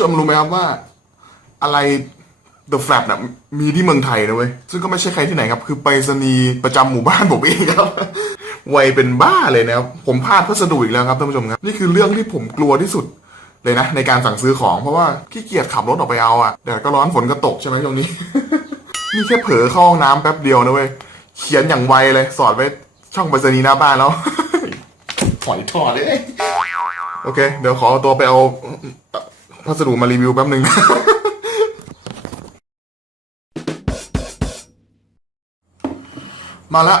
ชมรู้ไหมครับว่าอะไร The Flap น่ะมีที่เมืองไทยนะเว้ย ซึ่งก็ไม่ใช่ใครที่ไหนครับ คือไปรษณีย์ประจำหมู่บ้านผมเองครับไวเป็นบ้าเลยนะครับ ผมพลาดพัสดุอีกแล้วครับท่านผู้ชมครับ นี่คือเรื่องที่ผมกลัวที่สุดเลยนะ ในการสั่งซื้อของเพราะว่าขี้เกียจขับรถออกไปเอาอะแดดก็ร้อนฝนก็ตกใช่ไหมช่วงนี้ นี่แค่เผลอเข้าห้องน้ำแป๊บเดียวนะเว้ย เขียนอย่างไวเลย สอดไว้ช่องไปรษณีย์หน้าบ้านแล้วถอยถอดเลยโอเค เดี๋ยวขอตัวไปเอา พัสดุมารีวิวแป๊บหนึ่ง มาแล้ว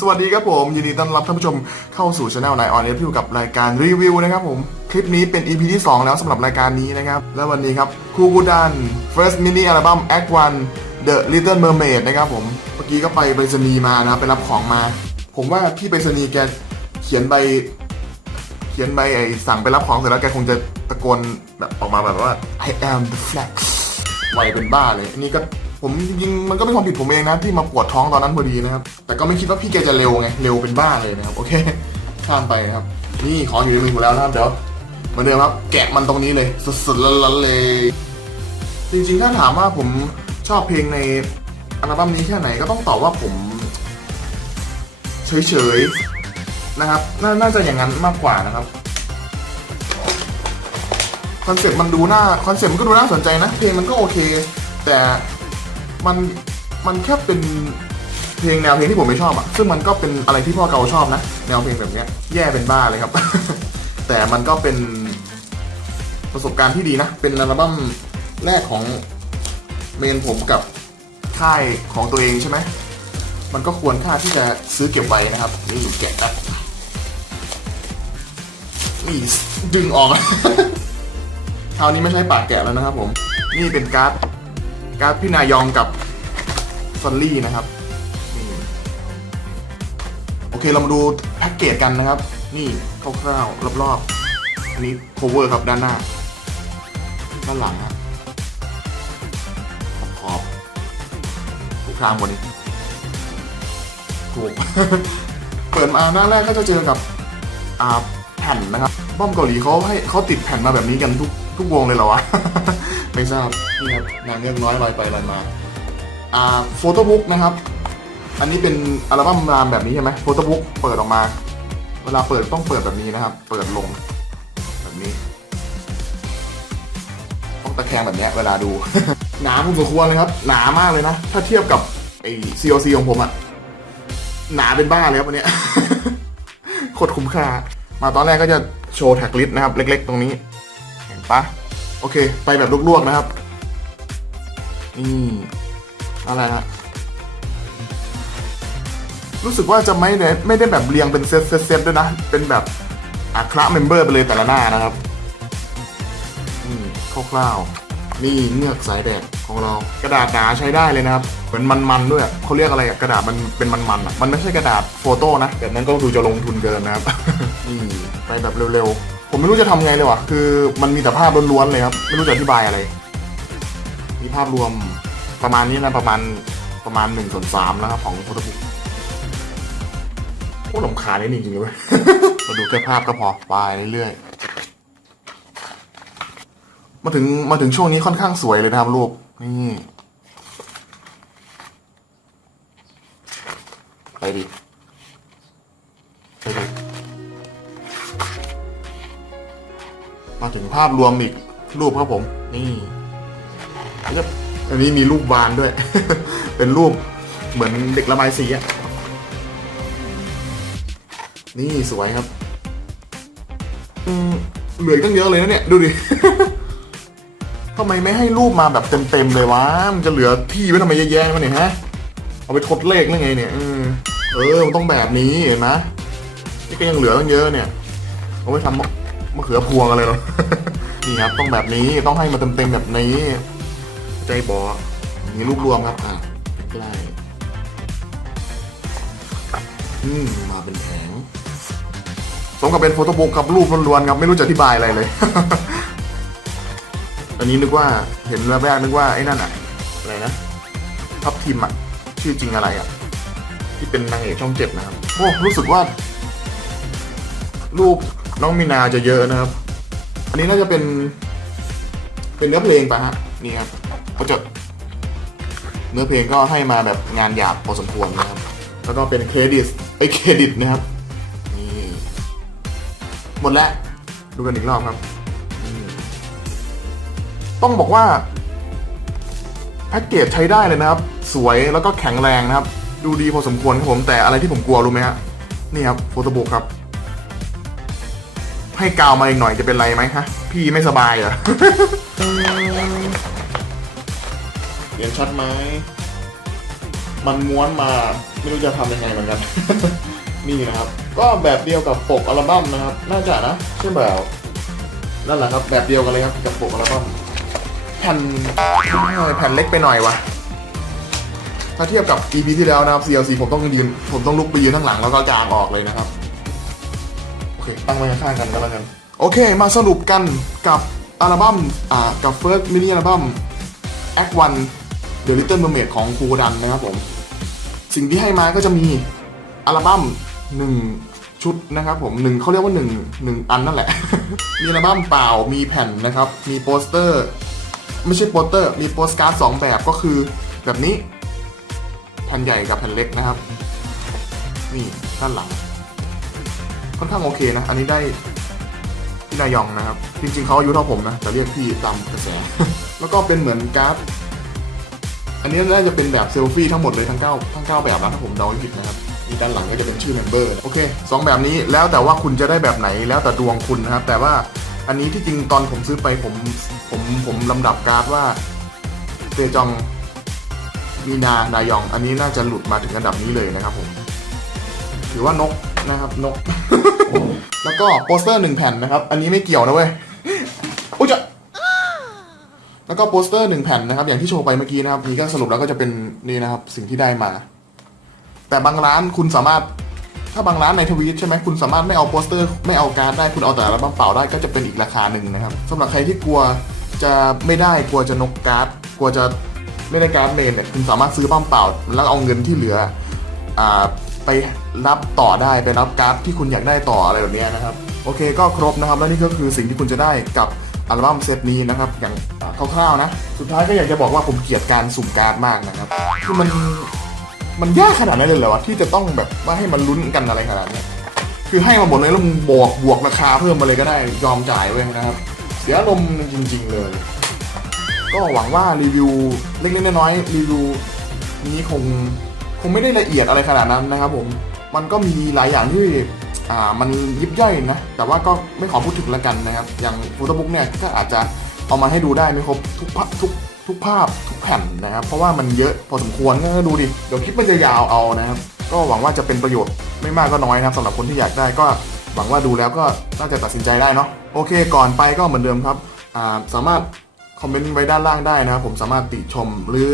สวัสดีครับผม ยินดีต้อนรับท่านผู้ชมเข้าสู่ช anel นายออนเอฟกับรายการรีวิวนะครับผม คลิปนี้เป็น EP ที่ 2 แล้วสำหรับรายการนี้นะครับ และวันนี้ครับคูกูดัน First Mini Album Act 1 The Little Mermaid นะครับผม เมื่อกี้ก็ไปไปรษณีย์มานะไปรับของมา ผมว่าพี่ไปรษณีย์แกเขียนใบ เขียนใบไอ้สั่งไปรับของเสร็จแล้วแกคงจะตะโกนแบบออกมาแบบว่า I am the flex ไวเป็นบ้าเลยอันนี้ก็ผมจริงมันก็เป็นความผิดผมเองนะที่มาปวดท้องตอนนั้นพอดีนะครับ แต่ก็ไม่คิดว่าพี่แกจะเร็วไง เร็วเป็นบ้าเลยนะครับ โอเคข้ามไปครับ นี่ของอยู่ในมือผมแล้วนะครับเดี๋ยวเหมือนเดิมครับ แกะมันตรงนี้เลยสุดๆล้นๆเลย จริงๆถ้าถามว่าผมชอบเพลงในอัลบั้มนี้แค่ไหนก็ต้องตอบว่าผม เฉยๆ นะครับนน่าจะอย่างนั้นมากกว่านะครับคอนเซ็ปต์มันดูน่าคอนเซ็ปต์มันก็ดูน่าสนใจนะ เพลงมันก็โอเค แต่มันมันแค่เป็นเพลงแนวเพลงที่ผมไม่ชอบอะซึ่งมันก็เป็นอะไรที่พ่อเกาชอบนะ แนวเพลงแบบเนี้ยแย่เป็นบ้าเลยครับ แต่มันก็เป็นประสบการณ์ที่ดีนะ เป็นอัลบั้มแรกของเมนผมกับค่ายของตัวเองใช่ไหมมันก็ควรค่าที่จะซื้อเก็บไว้นะครับนี่แกะนะ นี่ดึงออก คราวนี้ไม่ใช่ปากแกะแล้วนะครับผม นี่เป็นการ์ด การ์ดพี่นายองกับซอนลี่นะครับ โอเคเรามาดูแพ็กเกจกันนะครับ นี่คร่าวๆรอบๆ อันนี้ cover ครับด้านหน้า ด้านหลังครับขอบๆทุกทางหมดนี้ถูกเปิดมาหน้าแรกก็จะเจอกับอ่า แผ่นนะครับบ้อมเกาหลีเขาให้เขาติดแผ่นมาแบบนี้กันทุกทุกวงเลยเหรอวะ ไม่ทราบนี่ครับนางเงือกน้อยลอยไปลอยมาอ่าโฟโต้บุ๊กนะครับ อันนี้เป็นอัลบั้มรามแบบนี้ใช่ไหมโฟโต้บุ๊กเปิดออกมา เวลาเปิดต้องเปิดแบบนี้นะครับ เปิดลงแบบนี้ต้องตะแคงแบบนี้เวลาดู หนาพอสมควรเลยครับ หนามากเลยนะ ถ้าเทียบกับไอ้ COC ของผมอะหนาเป็นบ้าเลยครับวันนี้โคตรคุ้มค่า มาตอนแรกก็จะโชว์แท็กลิสต์นะครับ เล็ก ๆ ตรงนี้ เห็นปะโอเค ไปแบบลวกๆนะครับนี่อะไรนะรู้สึกว่าจะไม่ได้ไม่ได้แบบเรียงเป็นเซตเซตด้วยนะ เป็นแบบอัคระเมมเบอร์ไปเลยแต่ละหน้านะครับนี่คร่าวๆนี่เงือกสายแดด ของเรา กระดาษหนาใช้ได้เลยนะครับเหมือนมันๆด้วยเขาเรียกอะไรกระดาษมันเป็นมันๆอะมันไม่ใช่กระดาษโฟโต้นะแบบนั้นก็ดูจะลงทุนเกินนะครับนี่ไปแบบเร็วๆ ผมไม่รู้จะทำไงเลยว่ะคือมันมีแต่ภาพล้วนๆเลยครับไม่รู้จะอธิบายอะไร มีภาพรวมประมาณนี้นะประมาณประมาณหนึ่งส่วนสามนะครับของโฟโต้บุ๊กโอ้ลำคาญนี่จริงๆเลยเว้ยมาดูแค่ภาพก็พอไปเรื่อยๆมาถึงมาถึงช่วงนี้ค่อนข้างสวยเลยนะครับรูป นี่ไปดิไปดิมาถึงภาพรวมอีกรูปครับผม นี่อันนี้มีรูปวานด้วย เป็นรูปเหมือนเด็กระบายสีอะนี่สวยครับเหลืออกตั้งเยอะเลยนะเนี่ย ดูดิำไมไม่ให้รูปมาแบบเต็มๆเลยวะ มันจะเหลือที่ไว้ทำไมเยอะแยะวะเนี่ยฮะ เอาไปทดเลขหรือไงเนี่ยเออเออ มันต้องแบบนี้เห็นไหมนี่ก็ยังเหลือตั้งเยอะเนี่ย เอาไว้ทำมะเขือพวงอะไรหรอนี่ครับต้องแบบนี้ต้องให้มาเต็มๆแบบนี้ ใจบออย่างนี้รูปรวมครับ อะใกล้อืมมาเป็นแผงสมกับเป็นโฟโต้บุ๊กครับรูปล้วนๆครับไม่รู้จะอธิบายอะไรเลย อันนี้นึกว่าเห็นแรกๆนึกว่าไอ้นั่นอะอะไรนะทับทิมอะชื่อจริงอะไรอะที่เป็นนางเอกช่องเจ็ดนะครับโอ้รู้สึกว่า รูปน้องมีนาจะเยอะนะครับ อันนี้น่าจะเป็น เป็นเนื้อเพลงไปฮะนี่ครับเขาจะเนื้อเพลงก็ให้มาแบบงานหยาบพอสมควรนะครับ แล้วก็เป็นเครดิตไอยเครดิตนะครับนี่หมดแล้วดูกันอีกรอบครับอืม ต้องบอกว่าแพ็กเกจใช้ได้เลยนะครับ สวยแล้วก็แข็งแรงนะครับ ดูดีพอสมควรครับผมแต่อะไรที่ผมกลัวรู้ไหมฮะนี่ครับโฟโต้บุ๊กครับ ให้กาวมาอีกหน่อยจะเป็นไรไหมฮะ พี่ไม่สบายเหรอเขียนชัดไหมมันม้วนมาไม่รู้จะทำยังไงเหมือนกัน นี่นะครับ ก็แบบเดียวกับปกอัลบั้มนะครับ น่าจะนะใช่แบบนั่นแหละครับ แบบเดียวกันเลยครับกับปกอัลบั้ม แผ่นแผ่นเล็กไปหน่อยวะถ้าเทียบกับ EP ที่แล้วนะครับ CLC ผมต้องยืนผมต้องลุกไปยืนข้างหลังแล้วก็กางออกเลยนะครับ โอเค ตั้งไว้ข้างกันก็แล้วกัน โอเค มาสรุปกันกับอัลบั้มอ่ากับ First Mini อัลบั้ม Act 1 The Little Mermaid ของครูดันนะครับผม สิ่งที่ให้มาก็จะมีอัลบั้ม 1 ชุดนะครับผมหนึ่งเขาเรียกว่า 1 1 อันนั่นแหละ มีอัลบั้มเปล่ามีแผ่นนะครับ มีโปสเตอร์ ไม่ใช่โปสเตอร์ มีโปสการ์ดสองแบบก็คือแบบนี้แผ่นใหญ่กับแผ่นเล็กนะครับ นี่ด้านหลังค่อนข้างโอเคนะ อันนี้ได้พี่นายองนะครับ จริงๆเขาอายุเท่าผมนะแต่เรียกพี่ตามกระแส แล้วก็เป็นเหมือนการ์ดอันนี้น่าจะเป็นแบบเซลฟี่ทั้งหมดเลยทั้ง9ทั้ง9แบบนะถ้าผมเดาไม่ผิดนะครับมีด้านหลังก็จะเป็นชื่อเมมเบอร์โอเคสองแบบนี้แล้วแต่ว่าคุณจะได้แบบไหนแล้วแต่ดวงคุณนะครับ แต่ว่า อันนี้ที่จริงตอนผมซื้อไปผมผมผมลำดับการ์ดว่าเซจองมีนานายอง อันนี้น่าจะหลุดมาถึงอันดับนี้เลยนะครับผม ถือว่านกนะครับนก แล้วก็โปสเตอร์หนึ่งแผ่นนะครับ อันนี้ไม่เกี่ยวนะเว้ยอุ้ยจะแล้วก็โปสเตอร์หนึ่งแผ่นนะครับ อย่างที่โชว์ไปเมื่อกี้นะครับนี่ก็สรุปแล้วก็จะเป็นนี่นะครับ สิ่งที่ได้มา แต่บางร้านคุณสามารถ ถ้าบางร้านในทวีตใช่ไหมคุณสามารถไม่เอาโปสเตอร์ ไม่เอาการ์ดได้คุณเอาแต่อัลบั้มเปล่าได้ก็จะเป็นอีกราคาหนึ่งนะครับสำหรับใครที่กลัวจะไม่ได้กลัวจะนกการ์ดกลัวจะไม่ได้การ์ดเมนเนี่ยคุณสามารถซื้อบั้มเปล่า แล้วเอาเงินที่เหลืออ่าไปรับต่อได้ไปรับการ์ดที่คุณอยากได้ต่ออะไรแบบนี้นะครับโอเคก็ครบนะครับและนี่ก็คือสิ่งที่คุณจะได้กับอัลบั้มเซตนี้นะครับอย่างคร่าวๆนะ สุดท้ายก็อยากจะบอกว่าผมเกลียดการสุ่มการ์ดมากนะครับคือมัน มันยากขนาดนั้นเลยเหรอวะที่จะต้องแบบว่าให้มันลุ้นกันอะไรขนาดนี้คือให้มาหมดเลยแล้วมึงบวกบวกราคาเพิ่มมาเลยก็ได้ยอมจ่ายเว้ยนะครับ เสียอารมจริง ๆ เลย ก็หวังว่ารีวิวเล็กๆน้อยๆรีวิวนี้คงคงไม่ได้ละเอียดอะไรขนาดนั้นนะครับผมมันก็มีหลายอย่างที่อ่ามันยิบย่อยนะ แต่ว่าก็ไม่ขอพูดถึงแล้วกันนะครับ อย่างโฟโต้บุ๊กเนี่ยก็อาจจะเอามาให้ดูได้ไม่ครบทุกภาพทุก ทุกภาพทุกแผ่นนะครับ เพราะว่ามันเยอะพอสมควรก็ดูดิเดี๋ยวคลิปมันจะยาวเอานะครับ ก็หวังว่าจะเป็นประโยชน์ไม่มากก็น้อยนะครับสำหรับคนที่อยากได้ก็หวังว่าดูแล้วก็น่าจะตัดสินใจได้เนาะโอเค ก่อนไปก็เหมือนเดิมครับาสามารถคอมเมนต์ไว้ด้านล่างได้นะครับผมสามารถติชมหรือ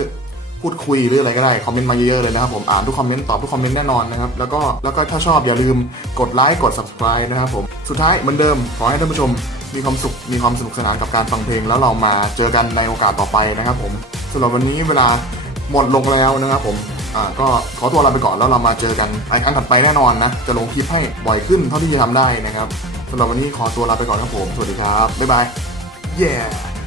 พูดคุยหรืออะไรก็ได้คอมเมนต์มาเยอะๆเลยนะครับผมอ่านทุกคอมเมนต์ตอบทุกคอมเมนต์แน่นอนนะครับแล้วก็แล้วก็ถ้าชอบอย่าลืมกดไลค์กด subscribe นะครับผมสุดท้ายเหมือนเดิมขอให้ท่านผู้ชม มีความสุขมีความสนุกสนานกับการฟังเพลง แล้วเรามาเจอกันในโอกาสต่อไปนะครับผมสำหรับวันนี้เวลาหมดลงแล้วนะครับผมอ่าก็ขอตัวลาไปก่อนแล้วเรามาเจอกันไอ้ครั้งถัดไปแน่นอนนะจะลงคลิปให้บ่อยขึ้นเท่าที่จะทำได้นะครับสำหรับวันนี้ขอตัวลาไปก่อนครับผมสวัสดีครับบ๊ายบาย yeah